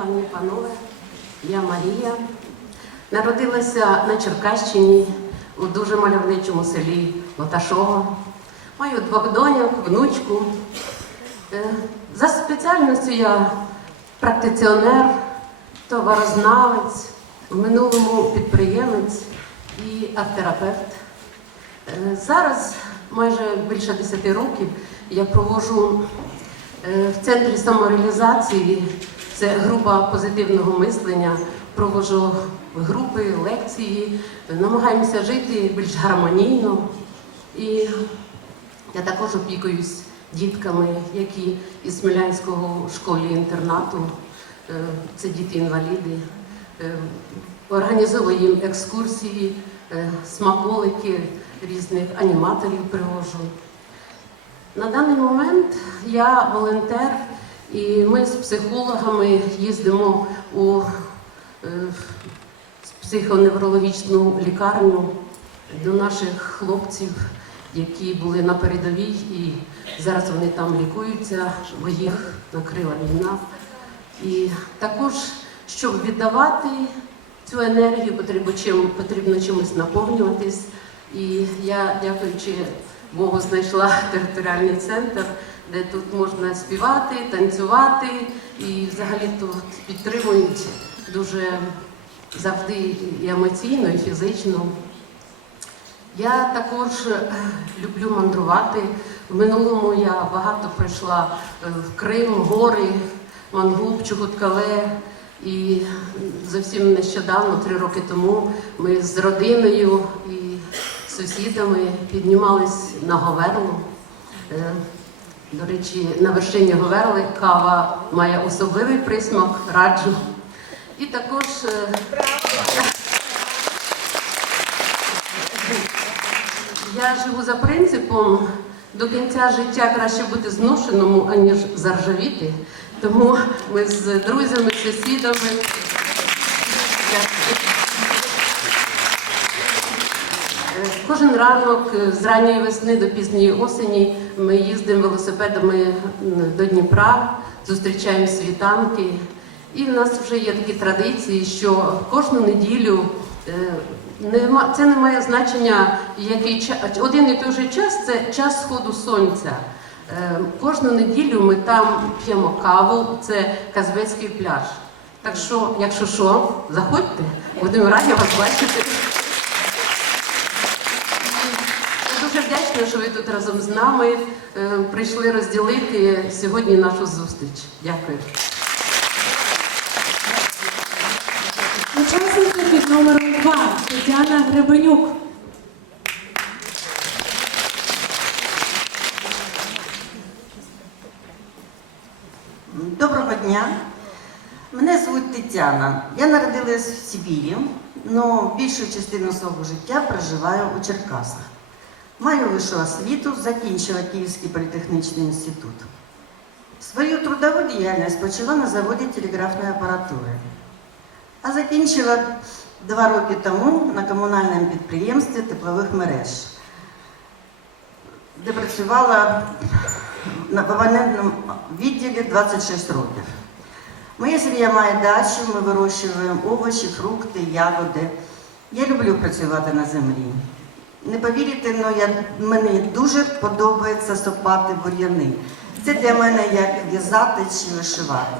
пані панове, я Марія. Народилася на Черкащині у дуже мальовничому селі Лоташово. Маю двох доньок, внучку. Е, За спеціальністю я практиціонер, товарознавець, в минулому підприємець і арт-терапевт. Е, Зараз майже більше 10 років я проводжу е, в центрі самореалізації, це група позитивного мислення, проводжу групи, лекції, намагаємося жити більш гармонійно. І я також опікуюсь дітками, які із Смілянського школі-інтернату, е, це діти-інваліди. Е, Організовую їм екскурсії, е, смаколики різних аніматорів привожу. На даний момент я волонтер, і ми з психологами їздимо у е, психоневрологічну лікарню до наших хлопців, які були на передовій, і зараз вони там лікуються, бо їх накрила війна. І також, щоб віддавати цю енергію, потрібно, чим, потрібно чимось наповнюватись. І я, дякуючи Богу, знайшла територіальний центр, де тут можна співати, танцювати, і взагалі тут підтримують дуже завжди і емоційно, і фізично. Я також е, люблю мандрувати. В минулому я багато прийшла е, в Крим, гори, Мангуб, Чугуткале. І зовсім нещодавно, три роки тому, ми з родиною і сусідами піднімались на Говерлу. До речі, на вершині Говерли кава має особливий присмак, раджу. І також е, Я живу за принципом до кінця життя краще бути зношеному, аніж заржавіти. Тому ми з друзями, сусідами. Е, Кожен ранок е, з ранньої весни до пізньої осені ми їздимо велосипедами до Дніпра, зустрічаємо світанки. І в нас вже є такі традиції, що кожну неділю е, це не має значення, який час. Один і той же час це час сходу сонця. Е, Кожну неділю ми там п'ємо каву, це Казбецький пляж. Так що, якщо що, заходьте, будемо раді вас бачити. Я дуже вдячна, що ви тут разом з нами е, прийшли розділити сьогодні нашу зустріч. Дякую. Учасниця під номером 2 Тетяна Гребенюк. Доброго дня. Мене звуть Тетяна. Я народилась в Сибірі, але більшу частину свого життя проживаю у Черкасах. Маю вищу освіту, закінчила Київський політехнічний інститут. Свою трудову діяльність почала на заводі телеграфної апаратури, а закінчила два роки тому на комунальному підприємстві теплових мереж, де працювала на абонентному відділі 26 років. Моя сім'я має дачу, ми вирощуємо овочі, фрукти, ягоди. Я люблю працювати на землі. Не повірите, але я, мені дуже подобається сопати бур'яни. Це для мене як в'язати чи вишивати.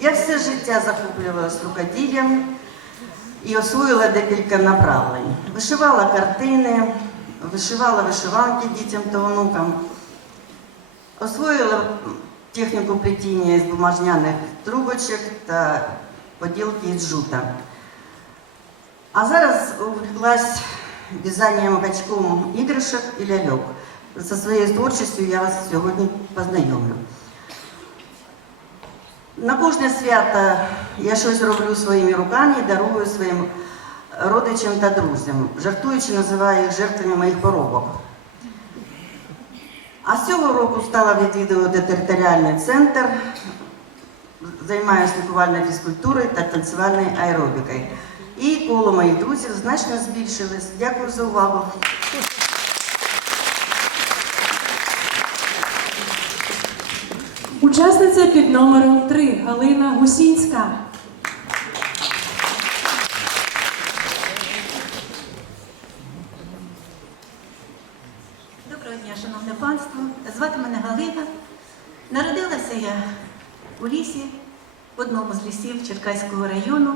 Я все життя захоплювалася рукоділлям і освоїла декілька направлень. Вишивала картини, вишивала вишиванки дітям та онукам. Освоїла техніку плетіння із бумажняних трубочок та поділки із жута. А зараз увлеклась в'язанням гачком іграшок і ляльок. За своєю творчістю я вас сьогодні познайомлю. На кожне свято я щось роблю своїми руками і дарую своїм родичам та друзям, жартуючи, називаю їх жертвами моїх поробок. А з цього року стала відвідувати територіальний центр, займаюся лікувальною фізкультурою та танцювальною аеробікою. І коло моїх друзів значно збільшилось. Дякую за увагу. Учасниця під номером 3 Галина Гусінська. Доброго дня, шановне панство. Звати мене Галина. Народилася я у лісі, в одному з лісів Черкаського району.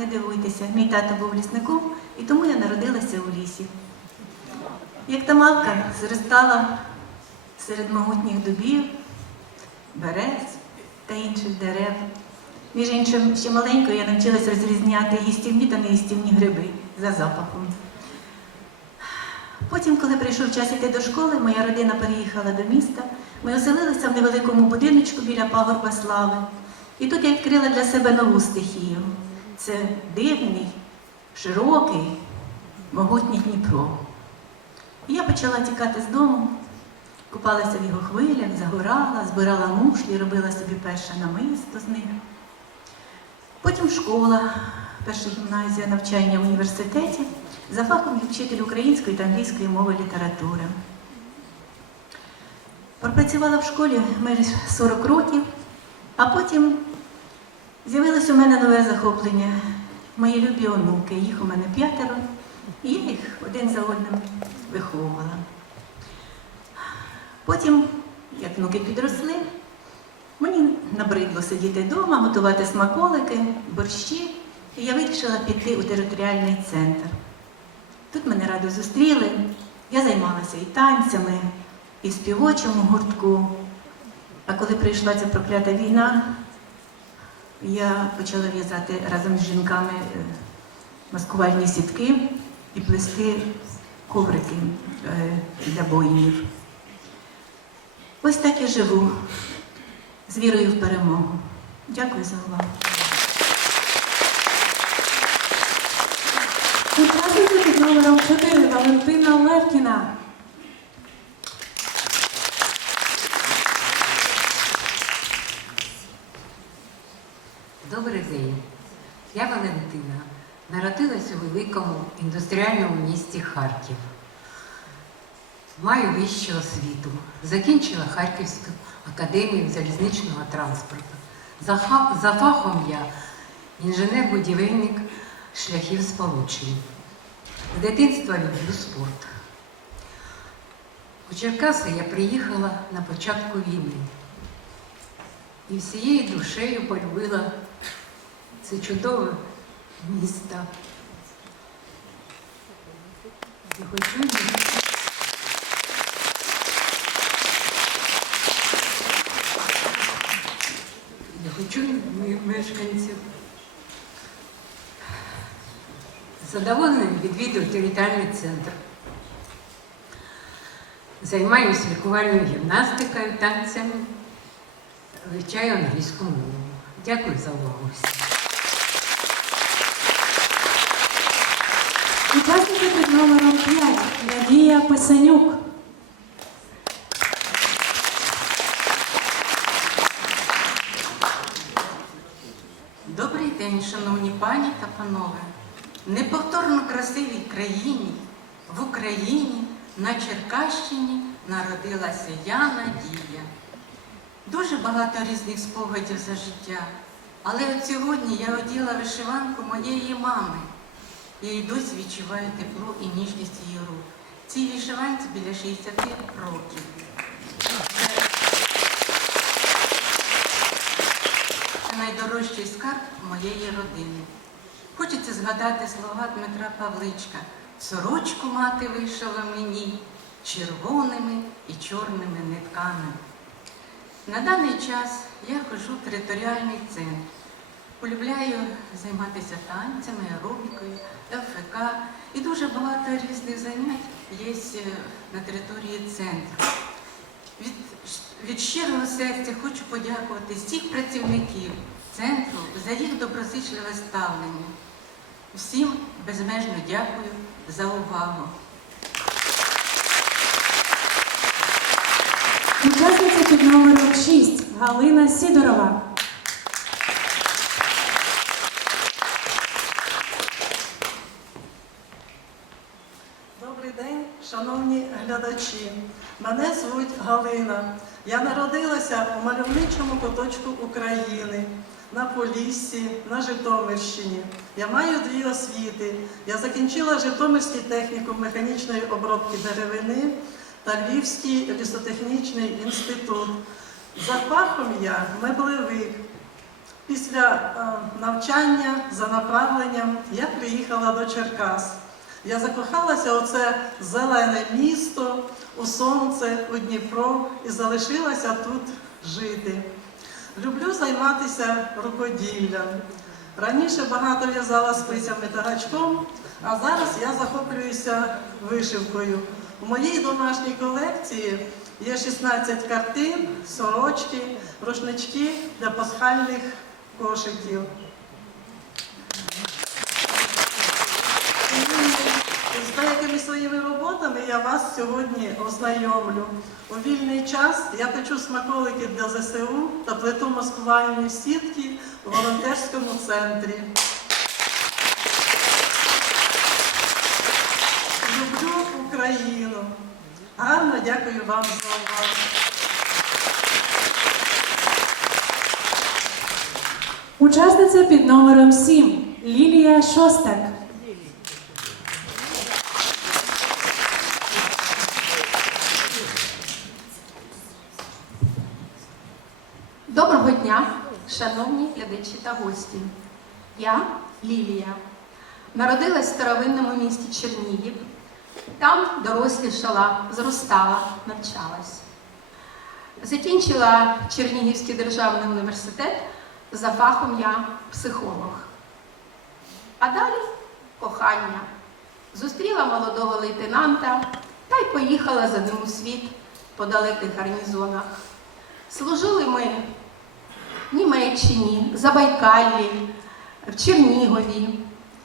Не дивуйтеся, мій тато був лісником, і тому я народилася у лісі. Як та мавка зростала серед могутніх дубів, берез та інших дерев. Між іншим, ще маленькою я навчилася розрізняти їстівні та неїстівні гриби за запахом. Потім, коли прийшов час іти до школи, моя родина переїхала до міста. Ми оселилися в невеликому будиночку біля пагорба слави. І тут я відкрила для себе нову стихію. Це дивний, широкий, могутній Дніпро. І я почала тікати з дому, купалася в його хвилях, загорала, збирала мушлі, робила собі перше намисто з них. Потім школа, перша гімназія, навчання в університеті. За фахом вчитель української та англійської мови літератури. Пропрацювала в школі майже 40 років, а потім з'явилось у мене нове захоплення. Мої любі онуки, їх у мене п'ятеро, і я їх один за одним виховувала. Потім, як внуки підросли, мені набридло сидіти вдома, готувати смаколики, борщі, і я вирішила піти у територіальний центр. Тут мене радо зустріли. Я займалася і танцями, і співочому гуртку. А коли прийшла ця проклята війна, я почала в'язати разом з жінками е, маскувальні сітки і плести коврики е, для боїнів. Ось так і живу з вірою в перемогу. Дякую за увагу. Учасниця під номером 4 Валентина Левкіна. День. Я Валентина. Народилась у великому індустріальному місті Харків. Маю вищу освіту. Закінчила Харківську академію залізничного транспорту. За, за фахом я інженер-будівельник шляхів сполучень. З дитинства люблю спорт. У Черкаси я приїхала на початку війни і всією душею полюбила це чудове місто. І хочу я хочу мешканців. З задоволенням відвідую територіальний центр. Займаюся лікувальною гімнастикою, танцями, вивчаю англійську мову. Дякую за увагу. Всім. Учасниця під номером 5 Надія Писанюк. Добрий день, шановні пані та панове. В неповторно красивій країні, в Україні, на Черкащині народилася я Надія. Дуже багато різних спогадів за життя. Але от сьогодні я оділа вишиванку моєї мами. Я й досі відчуваю тепло і ніжність її рук. Цій вишиванці біля 60 років. Це найдорожчий скарб моєї родини. Хочеться згадати слова Дмитра Павличка. Сорочку мати вишила мені червоними і чорними нитками. На даний час я ходжу в територіальний центр. Полюбляю займатися танцями, аеробікою, ЛФК і дуже багато різних занять є е, на території центру. Від, від щирого серця хочу подякувати всіх працівників центру за їх доброзичливе ставлення. Всім безмежно дякую за увагу. Учасниця під номером 6 Галина Сідорова. Добрий день, шановні глядачі. Мене звуть Галина. Я народилася у мальовничому куточку України, на Поліссі, на Житомирщині. Я маю дві освіти. Я закінчила Житомирський технікум механічної обробки деревини та Львівський лісотехнічний інститут. За фахом я меблевик. Після е, навчання за направленням я приїхала до Черкас. Я закохалася у це зелене місто, у сонце, у Дніпро і залишилася тут жити. Люблю займатися рукоділлям. Раніше багато в'язала спицями та гачком, а зараз я захоплююся вишивкою. У моїй домашній колекції є 16 картин, сорочки, рушнички для пасхальних кошиків. І З деякими своїми роботами я вас сьогодні ознайомлю. У вільний час я печу смаколики для ЗСУ та плету маскувальні сітки у волонтерському центрі. Люблю Україну. Гарно дякую вам за увагу. Учасниця під номером 7 Лілія Шостак. Доброго дня, шановні глядачі та гості. Я Лілія. Народилась в старовинному місті Чернігів. Там дорослішала, зростала, навчалась. Закінчила Чернігівський державний університет за фахом я психолог. А далі кохання. Зустріла молодого лейтенанта та й поїхала за ним у світ по далеких гарнізонах. Служили ми Німеччині, Забайкаллі, в Чернігові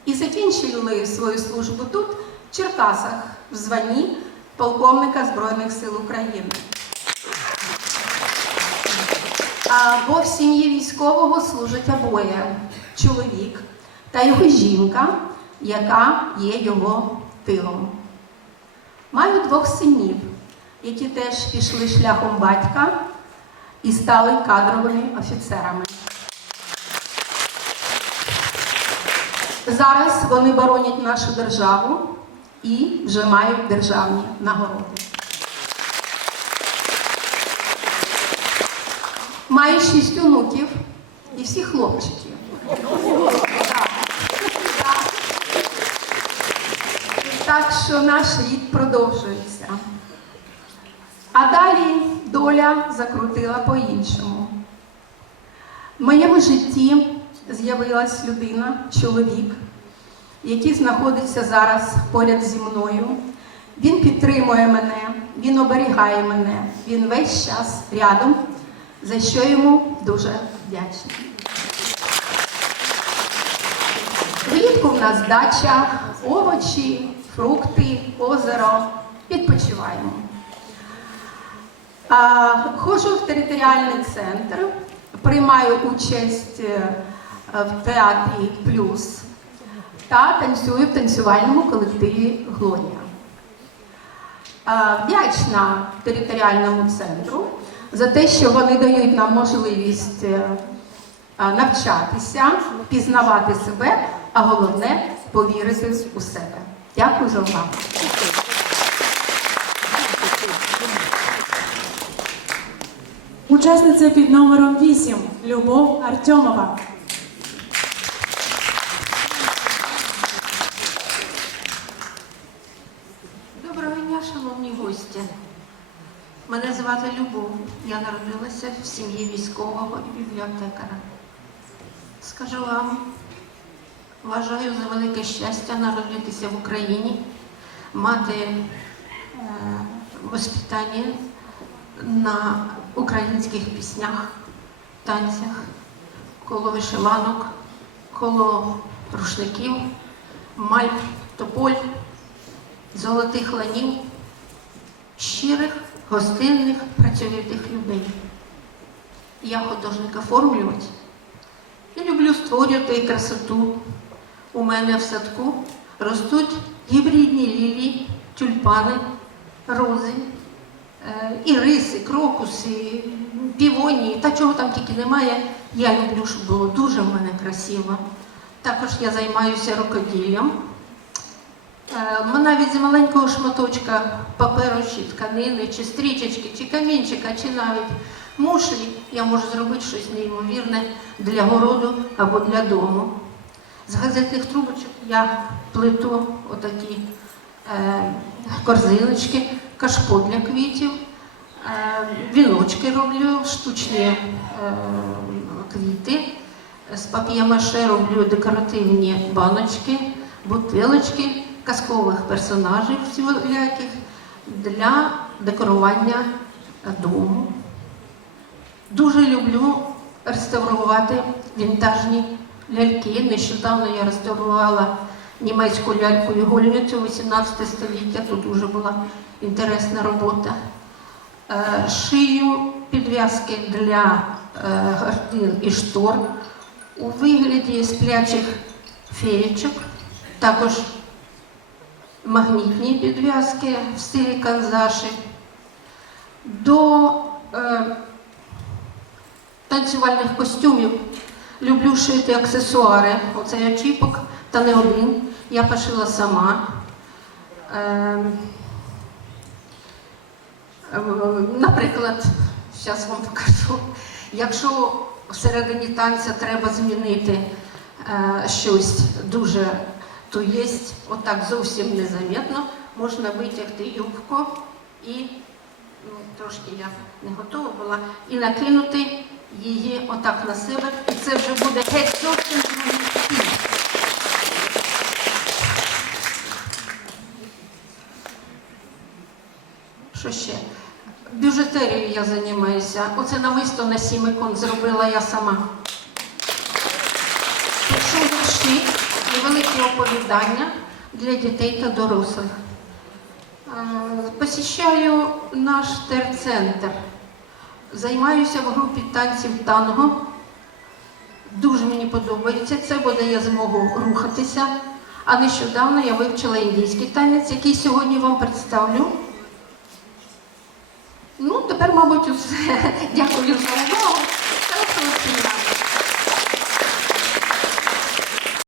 і закінчили свою службу тут, в Черкасах, в званні полковника Збройних сил України. А, бо в сім'ї військового служать обоє чоловік та його жінка, яка є його тилом. Маю двох синів, які теж пішли шляхом батька і стали кадровими офіцерами. Зараз вони боронять нашу державу і вже мають державні нагороди. Маю шість онуків і всі. Так. Так що наш рід продовжується. А далі доля закрутила по-іншому. В моєму житті з'явилась людина, чоловік, який знаходиться зараз поряд зі мною. Він підтримує мене, він оберігає мене, він весь час рядом, за що йому дуже вдячна. Влітку в нас дача, овочі, фрукти, озеро. Відпочиваємо. Ходжу в територіальний центр, приймаю участь е, в театрі Плюс та танцюю в танцювальному колективі Глорія. А, Вдячна територіальному центру за те, що вони дають нам можливість е, навчатися, пізнавати себе, а головне повірити у себе. Дякую за увагу. Учасниця під номером 8 Любов Артемова. Доброго дня, шановні гості. Мене звати Любов. Я народилася в сім'ї військового і бібліотекаря. Скажу вам, вважаю за велике щастя народитися в Україні, мати е, воспитання на українських піснях, танцях, коло вишиванок, коло рушників, мальв, тополь золотих ланів, щирих, гостинних, працьовитих людей. Я художник оформлювач і люблю створювати красоту. У мене в садку ростуть гібридні лілії, тюльпани, рози, Е, І риси, крокуси, півонії, та чого там тільки немає. Я люблю, щоб було дуже в мене красиво. Також я займаюся рукоділлям. Е, Ми навіть з маленького шматочка паперу чи тканини, чи стрічечки, чи камінчика, чи навіть мушлі я можу зробити щось неймовірне для городу або для дому. З газетних трубочок я плету отакі е, корзиночки, кашпо для квітів, е, віночки роблю, штучні е, квіти. З пап'є-маше роблю декоративні баночки, бутилочки, казкових персонажів всіляких для декорування дому. Дуже люблю реставрувати вінтажні ляльки. Нещодавно я реставрувала німецьку ляльку Ігольницю 18 століття. Тут дуже була інтересна робота. Е, Шию підв'язки для е, гардин і штор у вигляді сплячих феєчок, також магнітні підв'язки в стилі канзаші. До е, танцювальних костюмів люблю шити аксесуари. Оцей очіпок, та не один. Я пошила сама. Е, е, наприклад, зараз вам покажу. Якщо всередині танця треба змінити е, щось дуже, то є отак зовсім незаметно, можна витягти юбку і ну, трошки я не готова була, і накинути її отак на себе, і це вже буде геть зовсім Що ще? Бюджетерією я займаюся. Оце намисто на сім ікон зробила я сама. Пишу вірші і великі оповідання для дітей та дорослих. Е, Посіщаю наш терцентр. Займаюся в групі танців танго. Дуже мені подобається. Це буде я змогу рухатися. А нещодавно я вивчила індійський танець, який сьогодні вам представлю. Ну, тепер, мабуть, усе. Дякую за увагу.